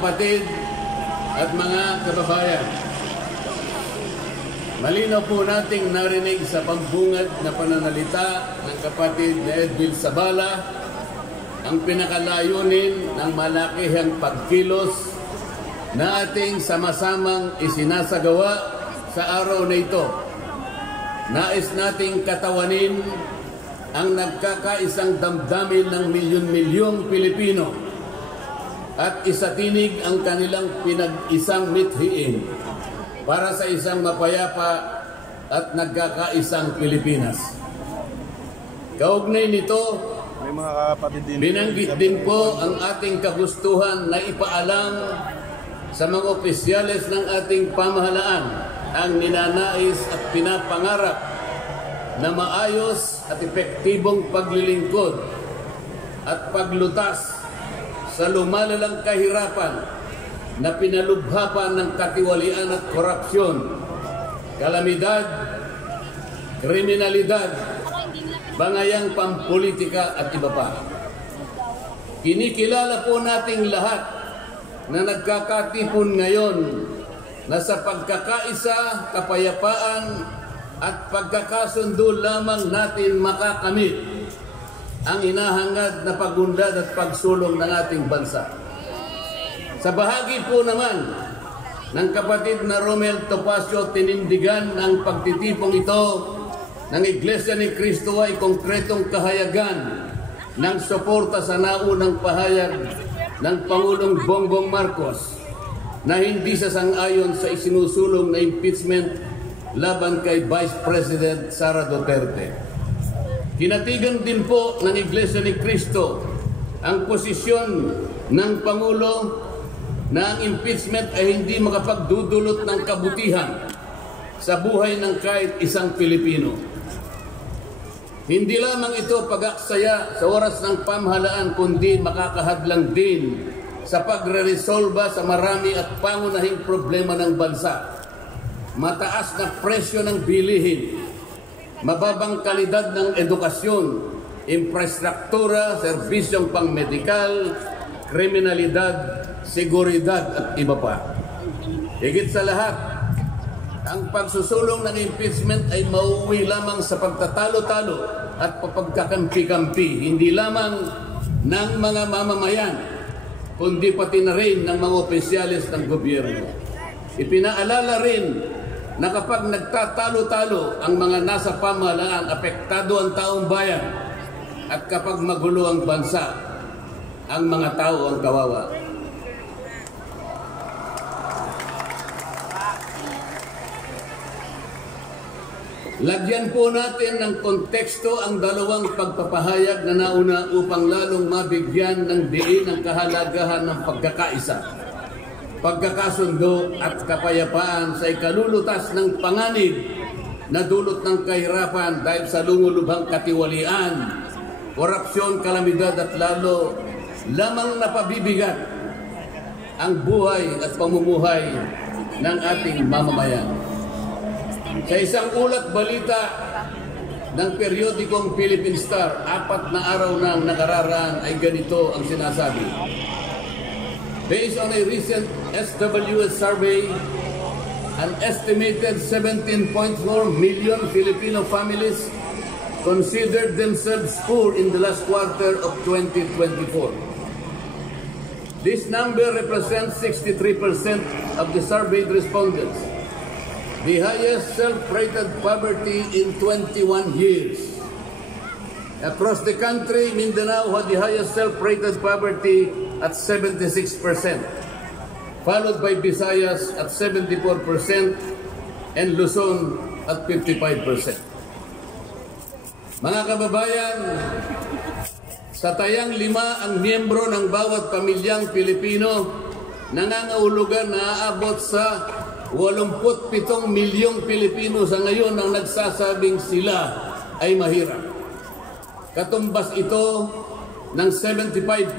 kapatid at mga kababayan, malinaw po nating narinig sa pambungad na pananalita ng kapatid na Edwin Zabala ang pinakalayunin ng malakihang pagkilos na ating sama-samang isinasagawa sa araw na ito. Nais nating katawanin ang nagkakaisang damdamin ng milyon-milyong Pilipino at isatinig ang kanilang pinag-isang mithiin para sa isang mapayapa at nagkakaisang Pilipinas. Kaugnay nito, binanggit din po ang ating kagustuhan na ipaalam sa mga opisyales ng ating pamahalaan ang ninanais at pinapangarap na maayos at epektibong paglilingkod at paglutas sa lumalalang kahirapan na pinalubhapan ng katiwalian at korupsyon, kalamidad, kriminalidad, bangayang pampolitika at iba pa. Kinikilala po nating lahat na nagkakatipon ngayon na sa pagkakaisa, kapayapaan at pagkakasundo lamang natin makakamit ang hinahangad na pagunlad at pagsulong ng ating bansa. Sa bahagi po naman ng kapatid na Romel Topacio, tinindigan ang pagtitipong ito ng Iglesia ni Cristo ay konkretong kahayagan ng suporta sa naunang pahayag ng Pangulong Bongbong Marcos na hindi sasang-ayon sa isinusulong na impeachment laban kay Vice President Sara Duterte. Kinatigan din po ng Iglesia ni Cristo ang posisyon ng Pangulo na ang impeachment ay hindi makapagdudulot ng kabutihan sa buhay ng kahit isang Pilipino. Hindi lamang ito pag-aksaya sa oras ng pamahalaan, kundi makakahadlang din sa pagre-resolba sa marami at pangunahing problema ng bansa. Mataas na presyo ng bilihin, mababang kalidad ng edukasyon, infrastruktura, serbisyong pangmedikal, kriminalidad, seguridad at iba pa. Higit sa lahat, ang pagsusulong ng impeachment ay mauwi lamang sa pagtatalo-talo at pagkakampi-kampi, hindi lamang ng mga mamamayan, kundi pati na rin ng mga opisyalis ng gobyerno. Ipinaalala rin na kapag nagtatalo-talo ang mga nasa pamahalaan, apektado ang taong bayan, at kapag magulo ang bansa, ang mga tao ang kawawa. Lagyan po natin ng konteksto ang dalawang pagpapahayag na nauna upang lalong mabigyan ng diin ang kahalagahan ng pagkakaisa, pagkakasundo at kapayapaan sa ikalulutas ng panganib na dulot ng kahirapan dahil sa lumulubhang katiwalian, korupsyon, kalamidad at lalo lamang napabibigat ang buhay at pamumuhay ng ating mamamayan. Sa isang ulat balita ng periodikong Philippine Star, 4 na araw nang nakararaan ay ganito ang sinasabi. Based on a recent SWS survey, an estimated 17.4 million Filipino families considered themselves poor in the last quarter of 2024. This number represents 63% of the surveyed respondents, the highest self-rated poverty in 21 years. Across the country, Mindanao had the highest self-rated poverty at 76%, followed by Visayas at 74% and Luzon at 55%. Mga kababayan, sa tayang 5 ang miyembro ng bawat pamilyang Pilipino, nangangahulugan na aabot sa 87 milyong Pilipino sa ngayon ang nagsasabing sila ay mahirap. Katumbas ito ng 75%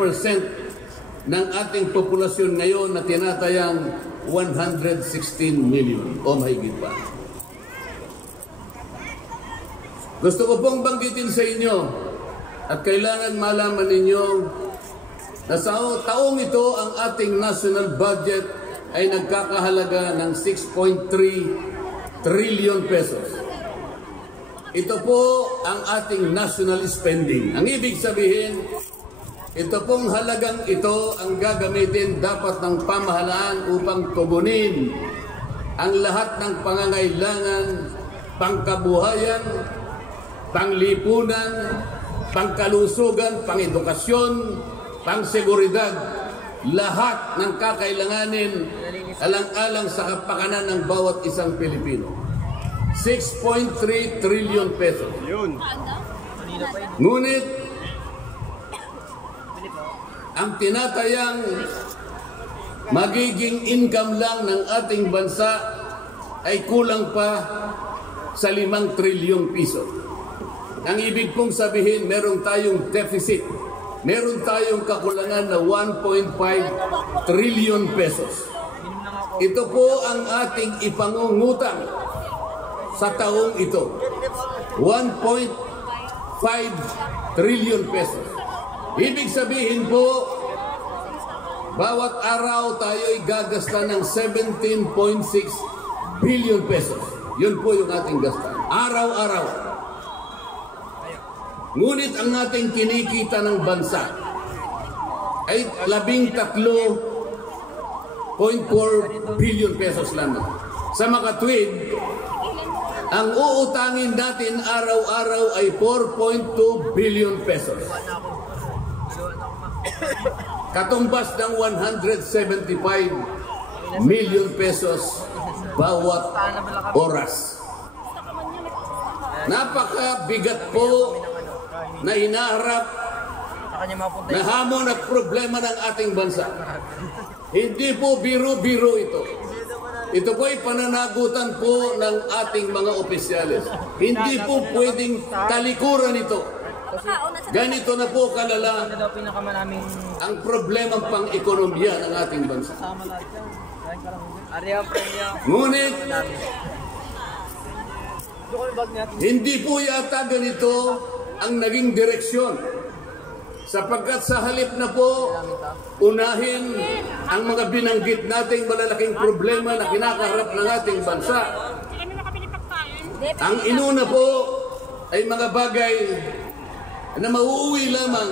ng ating populasyon ngayon na tinatayang 116 million o mahigit pa. Gusto ko pong banggitin sa inyo at kailangan malaman ninyo na sa taong ito ang ating national budget ay nagkakahalaga ng 6.3 trillion pesos. Ito po ang ating national spending. Ang ibig sabihin, ito pong halagang ito ang gagamitin dapat ng pamahalaan upang tugunin ang lahat ng pangangailangan, pangkabuhayan, panglipunan, pangkalusugan, pangedukasyon, pangseguridad, lahat ng kakailanganin alang-alang sa kapakanan ng bawat isang Pilipino. 6.3 trillion pesos. Ngunit, ang tinatayang magiging income lang ng ating bansa ay kulang pa sa 5 trilyong piso. Ang ibig pong sabihin, meron tayong deficit. Meron tayong kakulangan na 1.5 trillion pesos. Ito po ang ating ipangungutang sa taong ito. 1.5 trillion pesos. Ibig sabihin po, bawat araw tayo'y gagasta ng 17.6 billion pesos. Yun po yung ating gastan. Araw-araw. Ngunit ang ating kinikita ng bansa ay 13.4 billion pesos lamang. Sa makatwid, ang uutangin natin araw-araw ay 4.2 billion pesos. Katumbas ng 175 million pesos bawat oras. Napakabigat po na hinaharap na hamon at problema ng ating bansa. Hindi po biro-biro ito. Ito po ay pananagutan po ng ating mga opisyales. Hindi po pwedeng talikuran ito. Ganito na po kalala ang problemang pang-ekonomiya ng ating bansa. Ngunit, hindi po yata ganito ang naging direksyon. Sapagkat sa halip na po, unahin ang mga binanggit nating malalaking problema na kinakaharap ng ating bansa. Ang inuna po ay mga bagay na mauuwi lamang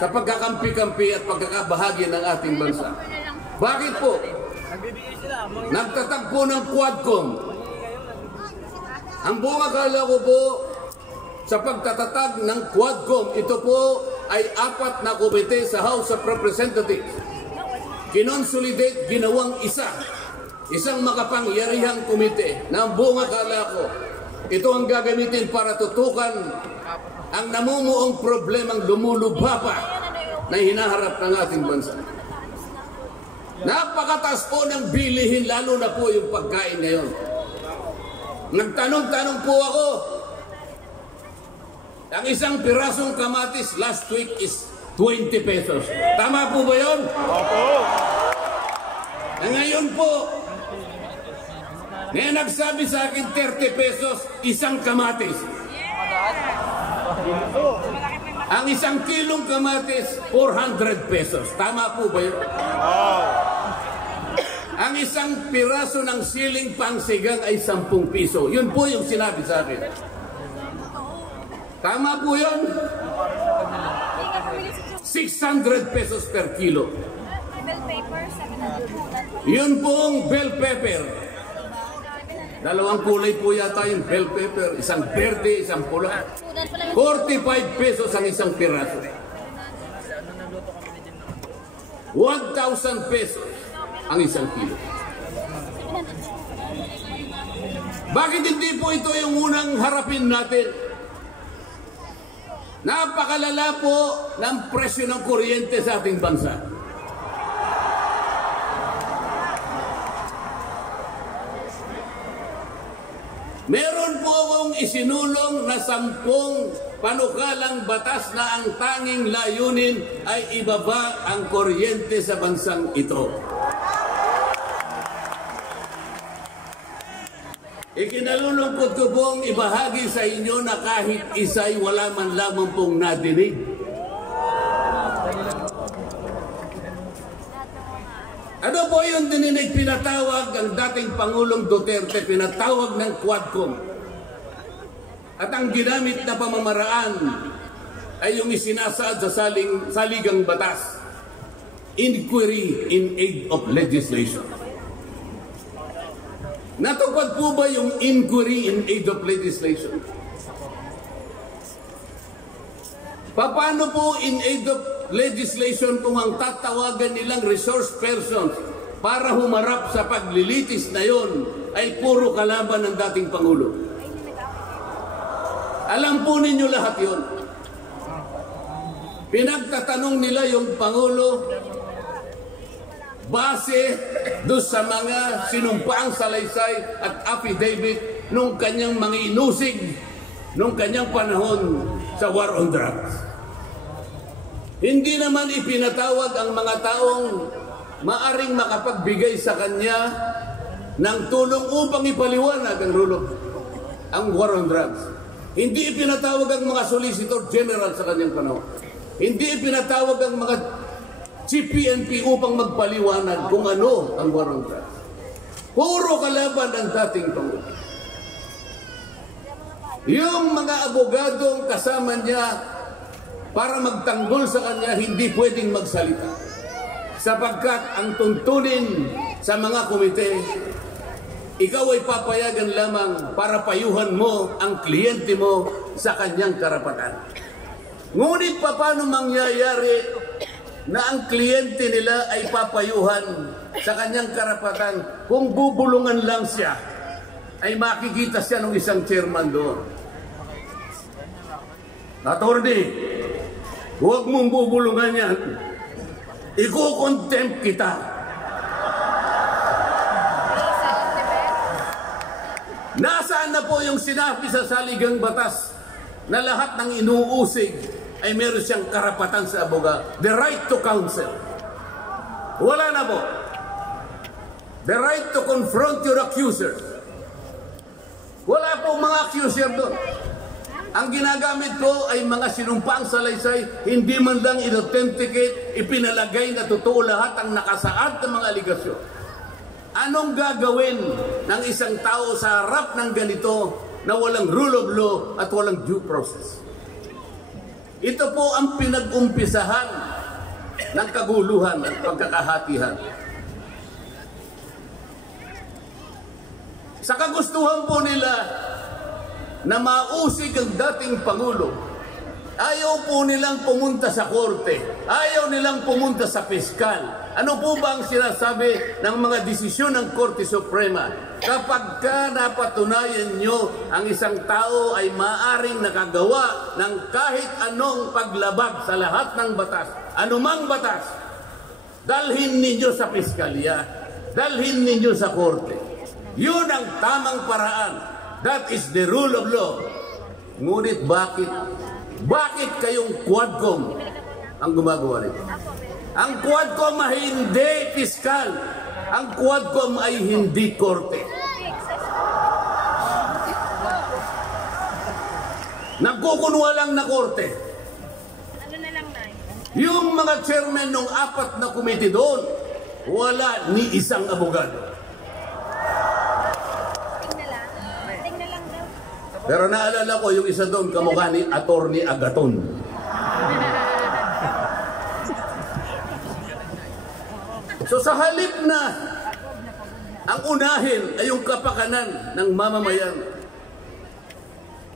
sa pagkakampi-kampi at pagkakabahagi ng ating bansa. Bakit po? Nagtatag po ng Quadcom. Ang buong akala ko po sa pagtatatag ng Quadcom, ito po ay 4 na komite sa House of Representatives. Kinonsolidate, ginawang isang makapangyarihang komite na ang buong akala ko, ito ang gagamitin para tutukan ang namumuong problemang lumulubha pa na hinaharap ng ating bansa. Napakataas po ng bilihin, lalo na po yung pagkain ngayon. Nagtanong-tanong po ako, ang isang pirasong kamatis last week is 20 pesos. Tama po ba yun? Opo. Ngayon po, may nagsabi sa akin 30 pesos isang kamatis. Ang isang kilong kamatis, 400 pesos. Tama po ba yun? Ang isang piraso ng siling pangsigang ay 10 piso. Yun po yung sinabi sa akin. Tama po yun? 600 pesos per kilo. Bell pepper, 700. Yun pong bell pepper. Dalawang kulay po yata yung bell pepper. Isang verde, isang pula. 45 pesos ang isang piraso. 1,000 pesos ang isang kilo. Bakit hindi po ito yung unang harapin natin? Napakalala po ng presyo ng kuryente sa ating bansa. Meron po akong isinulong na 10 panukalang batas na ang tanging layunin ay ibaba ang kuryente sa bansang ito. Ikinalulungkot ko pong ibahagi sa inyo na kahit isa'y wala man lamang pong nadinig. Ito po yung dininig pinatawag ang dating Pangulong Duterte, pinatawag ng Quadcom. At ang ginamit na pamamaraan ay yung isinasaad sa saligang batas, inquiry in aid of legislation. Natupad po ba yung inquiry in aid of legislation? Paano po in aid of legislation kung ang tatawagan nilang resource persons para humarap sa paglilitis na yon ay puro kalaban ng dating Pangulo? Alam po ninyo lahat yon. Pinagtatanong nila yung Pangulo base doon sa mga sinumpaang salaysay at affidavit nung kanyang mga inusig nung kanyang panahon sa war on drugs. Hindi naman ipinatawag ang mga taong maaring makapagbigay sa kanya ng tulong upang ipaliwanag ang war on drugs. Hindi ipinatawag ang mga solicitor general sa kanyang panahon. Hindi ipinatawag ang mga CPNP upang magpaliwanag kung ano ang war on drugs. Puro kalaban ang dating Pangulo. Yung mga abogadong kasama niya para magtanggol sa kanya, hindi pwedeng magsalita. Sapagkat ang tuntunin sa mga komite, ikaw ay papayagan lamang para payuhan mo ang kliyente mo sa kanyang karapatan. Ngunit paano mangyayari na ang kliyente nila ay papayuhan sa kanyang karapatan kung bubulungan lang siya, ay makikita siya ng isang chairman doon. Attorney, huwag mong bubulungan yan. Iko-contempt kita. Nasaan na po yung sinabi sa saligang batas na lahat ng inuusig ay meron siyang karapatan sa abogado? The right to counsel. Wala na po. The right to confront your accuser. Wala po mga accuser doon. Ang ginagamit ko ay mga sinumpaang salaysay, hindi man lang in-authenticate, ipinalagay na totoo lahat ang nakasaad ng mga aligasyon. Anong gagawin ng isang tao sa harap ng ganito na walang rule of law at walang due process? Ito po ang pinag-umpisahan ng kaguluhan at pagkakahatihan. Sa kagustuhan po nila na mausig ang dating Pangulo, ayaw po nilang pumunta sa korte, ayaw nilang pumunta sa piskal. Ano po ba ang sinasabi ng mga desisyon ng Korte Suprema? Kapag ka napatunayan nyo ang isang tao ay maaring nakagawa ng kahit anong paglabag sa lahat ng batas, anumang batas, dalhin ninyo sa piskalya, dalhin ninyo sa korte. Yun ang tamang paraan. That is the rule of law. Ngunit bakit kayong Quadcom ang gumagawa nito? Ang Quadcom ay hindi piskal. Ang Quadcom ay hindi korte. Nagkukunwa lang na korte. Ano na lang, Nay? Yung mga chairman ng 4 na komite doon, wala ni isang abogado. Tingnan lang daw. Pero naalala ko yung isa doon, kamukha ni Attorney Agaton. So sa halip na ang unahin ay yung kapakanan ng mamamayan,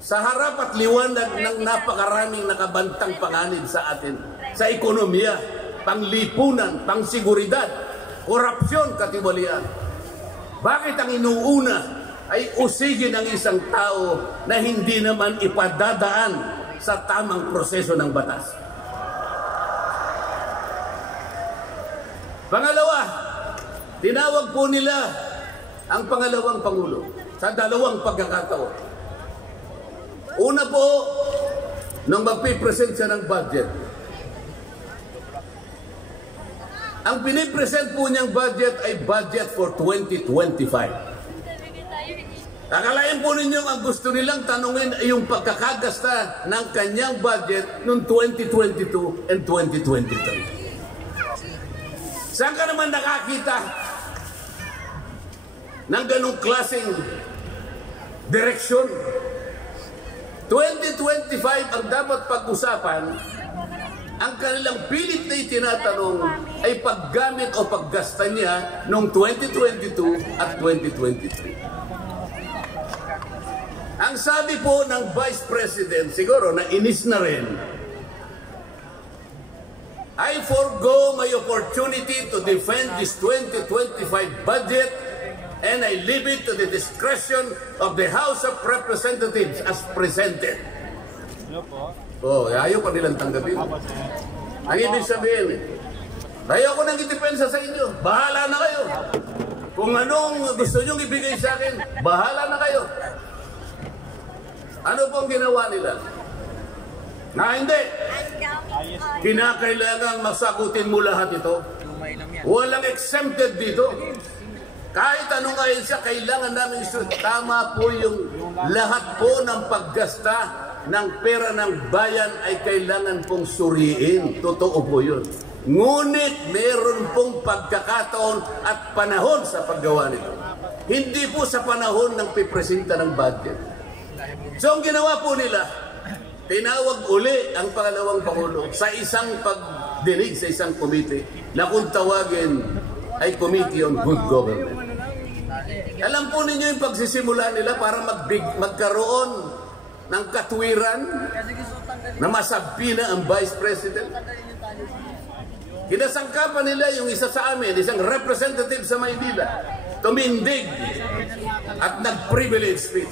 sa harap at liwanag ng napakaraming nakabantang panganib sa atin, sa ekonomiya, panglipunan, pangsiguridad, korupsyon, katiwalian, bakit ang inuuna ay usigin ang isang tao na hindi naman ipadadaan sa tamang proseso ng batas? Pangalawa, tinawag po nila ang pangalawang Pangulo sa 2 pagkakataon. Una po, nung magpipresent siya ng budget. Ang pinipresent po niyang budget ay budget for 2025. Akalain po ninyo ang gusto nilang tanungin ay yung pagkakagasta ng kanyang budget noong 2022 and 2023. Saan ka naman nakakita ng ganong klaseng direksyon? 2025 ang dapat pag-usapan. Ang kanilang pilit na itinatanong ay paggamit o paggasta niya noong 2022 at 2023. Ang sabi po ng Vice President, siguro na inis na rin, I forgo my opportunity to defend this 2025 budget and I leave it to the discretion of the House of Representatives as presented. Oh, ayaw pa nilang tanggapin. Ang ibig sabihin, ayaw ko nang itipensa sa inyo. Bahala na kayo. Kung anong gusto nyong ibigay sa akin, bahala na kayo. Ano pong ginawa nila? Hindi. Kinakailangan masagutin mo lahat ito. Walang exempted dito. Kahit ano ngayon siya, kailangan namin tama po yung lahat po ng paggasta ng pera ng bayan ay kailangan pong suriin. Totoo po yun. Ngunit meron pong pagkakataon at panahon sa paggawa nito. Hindi po sa panahon ng pipresenta ng budget. So ang ginawa po nila, tinawag uli ang pangalawang Pangulo sa isang pagdinig sa isang committee na kung tawagin ay Committee on Good Government. Alam po ninyo yung pagsisimula nila para magkaroon ng katwiran na masabi na ang Vice President. Kinasangkapan nila yung isa sa amin, isang representative sa Maynila, tumindig at nag-privilege speech.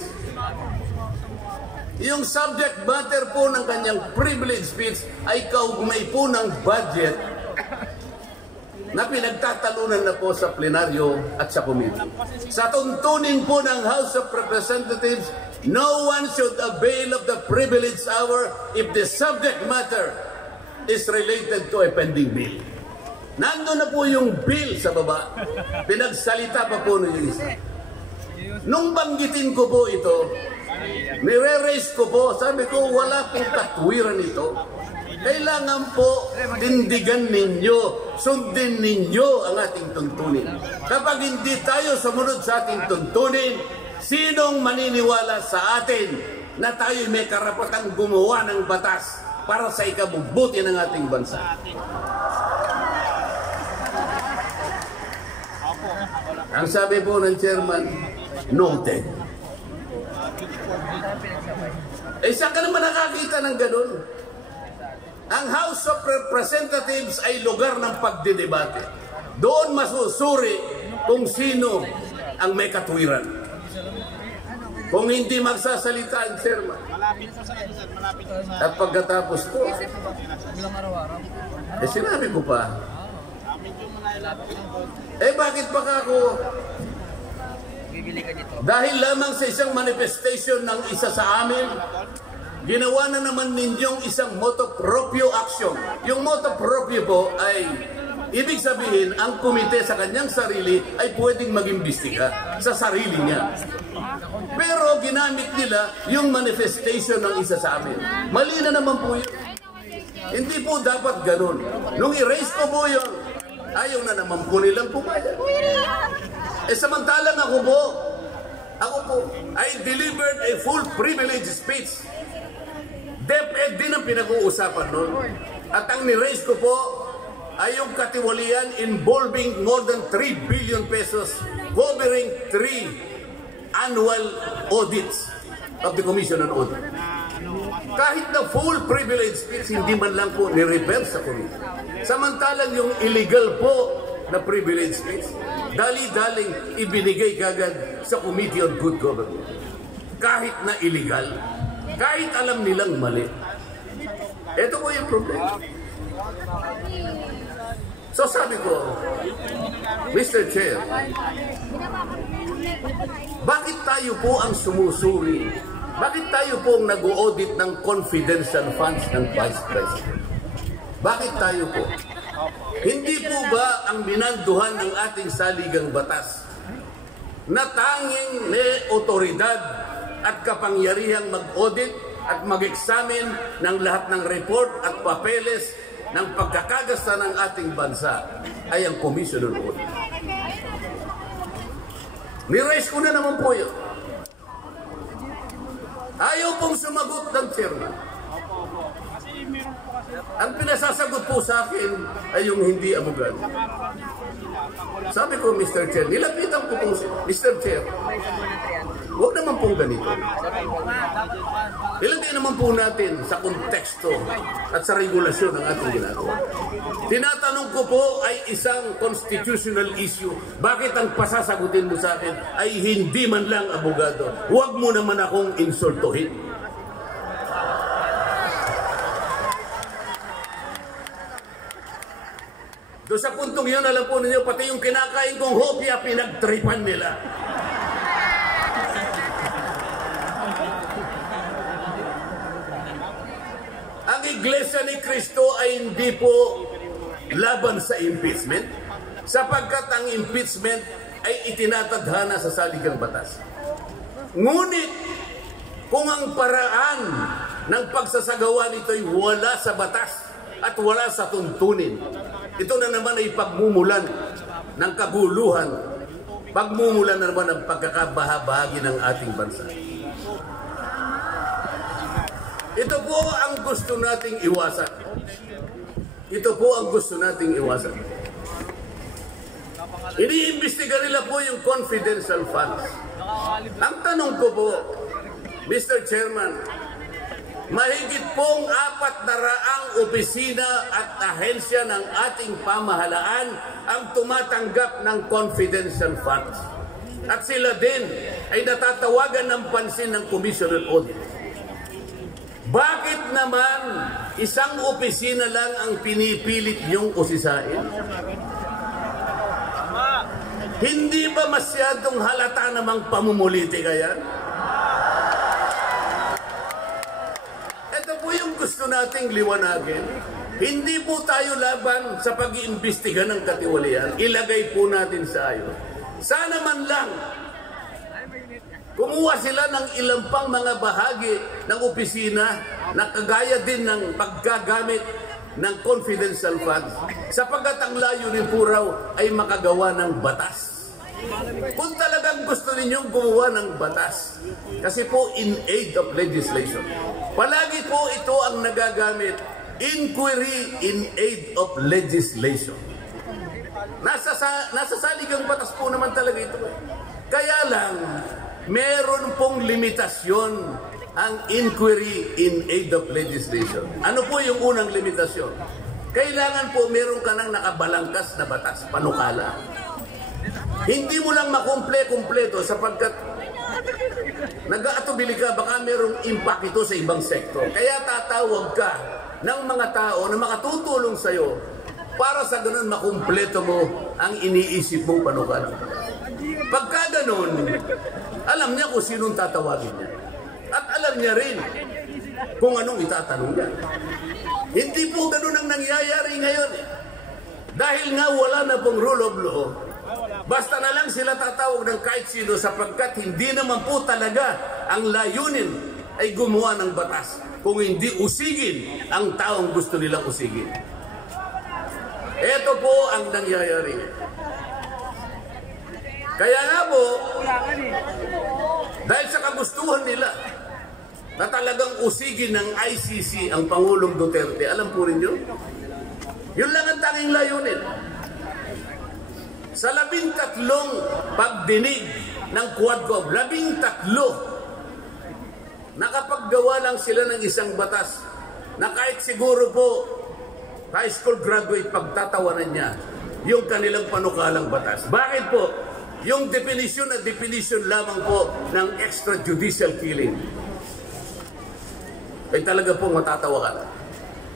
Yung subject matter po ng kanyang privilege speech ay kaugnay po ng budget na pinagtatalunan na po sa plenaryo at sa committee. Sa tuntunin po ng House of Representatives, no one should avail of the privilege hour if the subject matter is related to a pending bill. Nandun na po yung bill sa baba. Pinagsalita pa po ng isa. Nung banggitin ko po ito, nire-raise ko po, sabi ko, wala pong katwiran ito. Kailangan po tindigan ninyo, sundin ninyo ang ating tuntunin. Kapag hindi tayo sumunod sa ating tuntunin, sinong maniniwala sa atin na tayo may karapatang gumawa ng batas para sa ikabubuti ng ating bansa? Ang sabi po ng chairman, noted. Saan ka naman nakakita ng ganun? Ang House of Representatives ay lugar ng pagdidebate. Doon masusuri kung sino ang may katwiran. Kung hindi magsasalita ang chairman. At pagkatapos ko, sinabi ko pa, bakit pa ako? Dahil lamang sa isang manifestation ng isa sa amin, ginawa na naman ninyong isang motu proprio action. Yung motu proprio po ay, ibig sabihin, ang komite sa kanyang sarili ay pwedeng mag-imbestiga sa sarili niya. Pero ginamit nila yung manifestation ng isa sa amin. Mali na naman po yun. Hindi po dapat ganun. Nung i-raise ko po yun, ayaw na naman po nilang pumayag. Samantalang ako po, I delivered a full privilege speech. DepEd din ang pinag-uusapan nun. At ang ni-raise ko po ay yung katiwalian involving more than 3 billion pesos covering 3 annual audits of the Commission on Audit. Kahit na full privilege speech, hindi man lang po ni-refer sa committee. Samantalang yung illegal po na privilege speech, dali-daling ibinigay kagad sa Committee on Good Government. Kahit na illegal, kahit alam nilang mali. Ito po yung problema. So sabi ko, Mr. Chair, bakit tayo po ang sumusuri? Bakit tayo po ang nag-audit ng confidential funds ng Vice President? Bakit tayo po? Hindi po ba ang binanduhan ng ating saligang batas na tanging may otoridad at kapangyarihang mag-audit at mag-examine ng lahat ng report at papeles ng pagkakagasta ng ating bansa ay ang Commission on Audit. Ni-raise ko na naman po yun. Ayaw pong sumagot ng chairman. Ang pinasasagot po sa akin ay yung hindi abogado. Sabi ko, Mr. Chair, nilapitan ko po, Mr. Chair, huwag naman pong ganito. Ilagay naman po natin sa konteksto at sa regulasyon ng ating ginagawa. Tinatanong ko po ay isang constitutional issue. Bakit ang pasasagutin mo sa akin ay hindi man lang abogado? Huwag mo naman akong insultuhin. Doon sa puntong yun, alam po ninyo, pati yung kinakain kong hopya, pinagtripan nila. Ang Iglesia ni Cristo ay hindi po laban sa impeachment, sapagkat ang impeachment ay itinatadhana sa saligang batas. Ngunit, kung ang paraan ng pagsasagawa nito ay wala sa batas at wala sa tuntunin, ito na naman ay pagmumulan ng kaguluhan, pagmumulan na naman ng pagkakabahabahagi ng ating bansa. Ito po ang gusto nating iwasan. Ito po ang gusto nating iwasan. Iniimbestiga nila po yung confidential funds. Ang tanong ko po, Mr. Chairman, mahigit pong 400 opisina at ahensya ng ating pamahalaan ang tumatanggap ng confidential funds. At sila din ay natatawagan ng pansin ng Commission on Audit. Bakit naman isang opisina lang ang pinipilit niyong usisain? Hindi ba masyadong halata namang pamumuliti yan? Yung gusto nating liwanagin, hindi po tayo laban sa pag-iimbestiga ng katiwalian. Ilagay po natin sa ayos. Sana man lang kumuha sila ng ilang pang mga bahagi ng opisina na kagaya din ng paggagamit ng confidential funds, sapagkat ang layunin po raw ay makagawa ng batas. Kung talagang gusto ninyong gumawa ng batas, kasi po in aid of legislation, palagi po ito ang nagagamit, inquiry in aid of legislation. Nasa saligang batas po naman talaga ito. Kaya lang, meron pong limitasyon ang inquiry in aid of legislation. Ano po yung unang limitasyon? Kailangan po meron ka ng nakabalangkas na batas, panukala. Hindi mo lang makumple-kumpleto sapagkat nag-aatubili ka, baka merong impact ito sa ibang sektor. Kaya tatawag ka ng mga tao na makatutulong sa'yo para sa ganun makumpleto mo ang iniisip mong panukala. Pagka ganun, alam niya kung sinong tatawagin niya. At alam niya rin kung anong itatanong niya. Hindi po ganun ang nangyayari ngayon. Dahil nga wala na pong rule of law, basta na lang sila tatawag ng kahit sino sapagkat hindi naman po talaga ang layunin ay gumawa ng batas kung hindi usigin ang taong gusto nilang usigin. Ito po ang nangyayari. Kaya nga po, dahil sa kagustuhan nila na talagang usigin ng ICC ang Pangulong Duterte, alam po rin yun? Yun lang ang tanging layunin. Sa 13 pagdinig ng Quadcom, 13, nakapaggawa lang sila ng isang batas na kahit siguro po high school graduate pagtatawanan niya yung kanilang panukalang batas. Bakit po? Yung definition na definition lamang po ng extrajudicial killing ay talaga pong matatawa ka.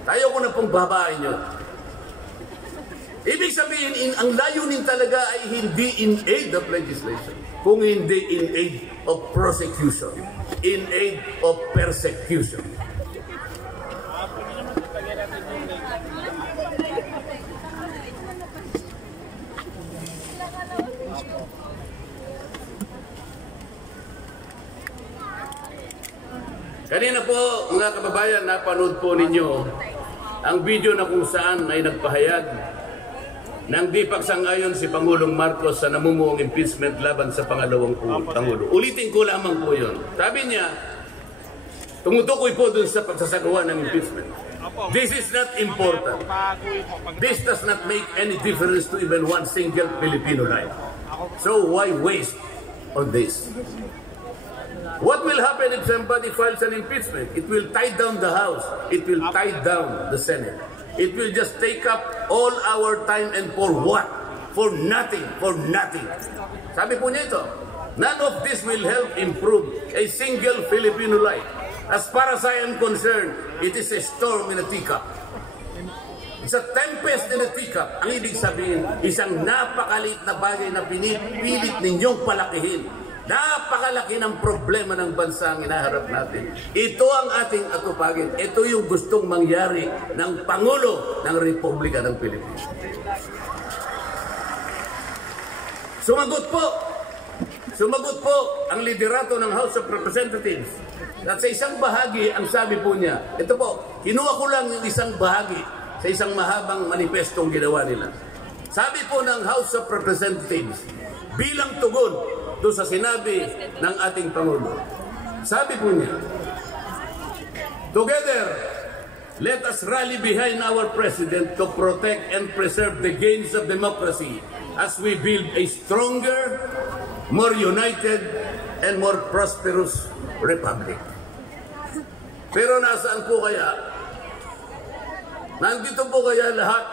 Tayo ko na pong babae nyo. Ibig sabihin, ang layunin talaga ay hindi in aid of legislation, kung hindi in aid of prosecution, in aid of persecution. Kanina po, mga kababayan, napanood po ninyo ang video na kung saan ay nagpahayag ng di pagsang-ayon si Pangulong Marcos sa namumuong impeachment laban sa pangalawang Pangulo. Ulitin ko lamang po yun. Sabi niya, tumutukoy po dun sa pagsasagawa ng impeachment. This is not important. This does not make any difference to even one single Filipino life. So why waste on this? What will happen if somebody files an impeachment? It will tie down the House. It will tie down the Senate. It will just take up all our time, and for what? For nothing. For nothing. Sabi po niya ito, none of this will help improve a single Filipino life. As far as I am concerned, it is a storm in a teacup. It's a tempest in a teacup. Ang ibig sabihin, isang napakaliit na bagay na pinipilit ninyong palakihin. Napakalaki ng problema ng bansa ang inaharap natin. Ito ang ating atupagin. Ito yung gustong mangyari ng Pangulo ng Republika ng Pilipinas. Sumagot po ang liderato ng House of Representatives. At sa isang bahagi, ang sabi po niya, ito po, kinuha ko lang yung isang bahagi sa isang mahabang manifestong ginawa nila. Sabi po ng House of Representatives, bilang tugon doon sa sinabi ng ating Pangulo. Sabi po niya, together, let us rally behind our President to protect and preserve the gains of democracy as we build a stronger, more united, and more prosperous republic. Pero nasaan po kaya? Nandito po kaya lahat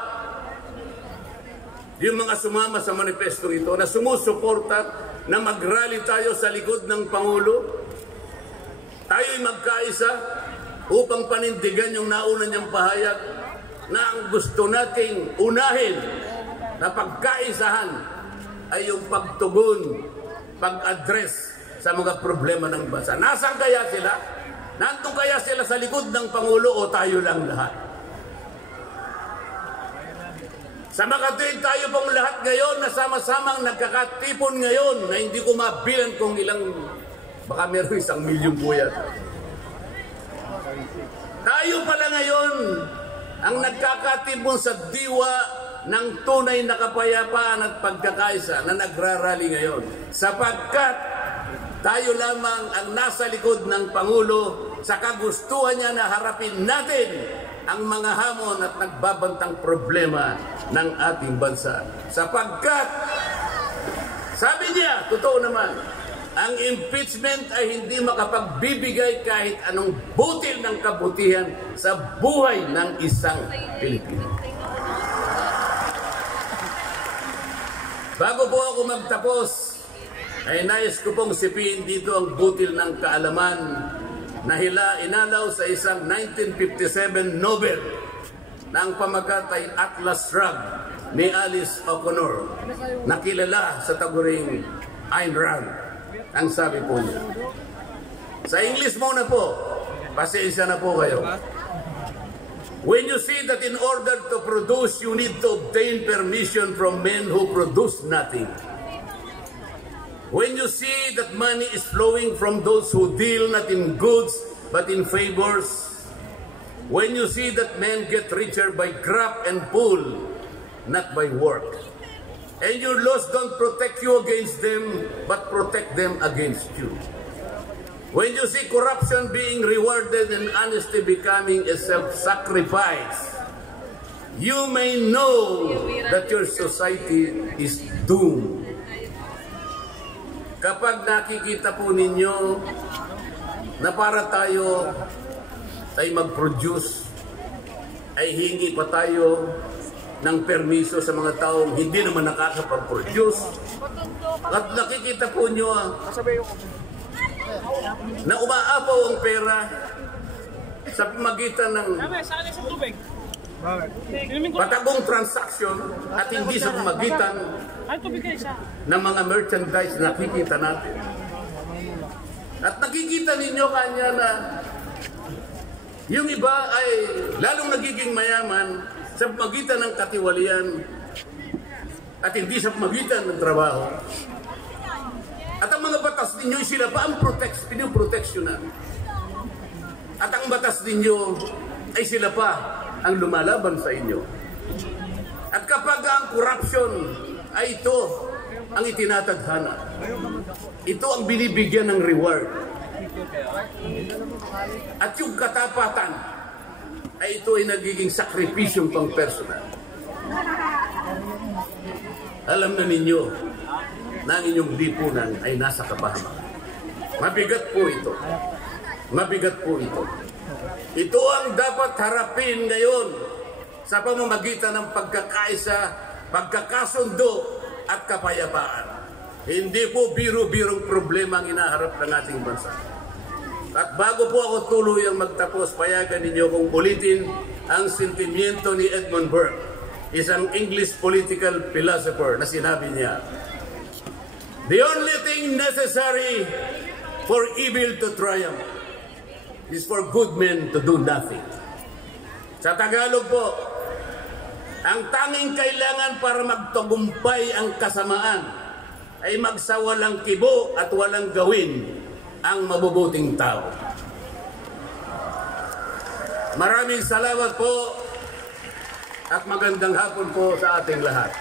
yung mga sumama sa manifesto ito na sumusuporta na mag-rally tayo sa likod ng Pangulo, tayo'y magkaisa upang panindigan yung nauna niyang pahayag na ang gusto nating unahin na pagkaisahan ay yung pagtugon, pag-address sa mga problema ng bansa. Nasaan kaya sila? Nandun kaya sila sa likod ng Pangulo o tayo lang lahat? Sa makatuwid tayo pong lahat ngayon na sama-samang nagkakatipon ngayon na hindi ko mabilan kung ilang, baka meron 1 milyon po yan. Tayo pala ngayon ang nagkakatipon sa diwa ng tunay na kapayapaan at pagkakaisa na nagrarally ngayon. Sapagkat tayo lamang ang nasa likod ng Pangulo sa kagustuhan niya na harapin natin ang mga hamon at nagbabantang problema ng ating bansa. Sapagkat, sabi niya, totoo naman, ang impeachment ay hindi makapagbibigay kahit anong butil ng kabutihan sa buhay ng isang Pilipino. Bago po ako magtapos, ay nais ko pong sipiin dito ang butil ng kaalaman na inalaw sa isang 1957 Nobel na ang pamagat ay Atlas Shrugged ni Alice O'Connor, na kilala sa taguring Ayn Rand. Ang sabi po niya. Sa English muna po, pasensya na po kayo. When you see that in order to produce, you need to obtain permission from men who produce nothing. When you see that money is flowing from those who deal not in goods but in favors, when you see that men get richer by grab and pull, not by work, and your laws don't protect you against them but protect them against you. When you see corruption being rewarded and honesty becoming a self-sacrifice, you may know that your society is doomed. Kapag nakikita po ninyo na para tayo ay mag-produce, ay hingi pa tayo ng permiso sa mga taong hindi naman nakakapag-produce, at nakikita po nyo na umaapaw ang pera sa pamagitan ng patagong transaction at hindi sa pamagitan ng mga merchandise na nakikita natin. At nakikita ninyo kanya na yung iba ay lalong nagiging mayaman sa pamagitan ng katiwalian at hindi sa pamagitan ng trabaho. At ang mga batas ninyo, sila pa ang pinoproteksyonan. At ang batas ninyo ay sila pa ang lumalaban sa inyo. At kapag ang corruption ay ito ang itinatadhana, ito ang binibigyan ng reward. At yung katapatan ay ito ay nagiging sakripisyong pang personal. Alam na ninyo na ang inyong lipunan ay nasa kapahamakan. Mabigat po ito. Mabigat po ito. Ito ang dapat harapin ngayon sa pamamagitan ng pagkakaisa, pagkakasundo at kapayapaan. Hindi po biro-birong problema ang inaharap ng ating bansa. At bago po ako tuluyang magtapos, payagan ninyo kung ulitin ang sentimiento ni Edmund Burke, isang English political philosopher, na sinabi niya, "The only thing necessary for evil to triumph is for good men to do nothing." Sa Tagalog po, ang tanging kailangan para magtagumpay ang kasamaan ay magsawalang kibo at walang gawin ang mabubuting tao. Maraming salamat po at magandang hapon po sa ating lahat.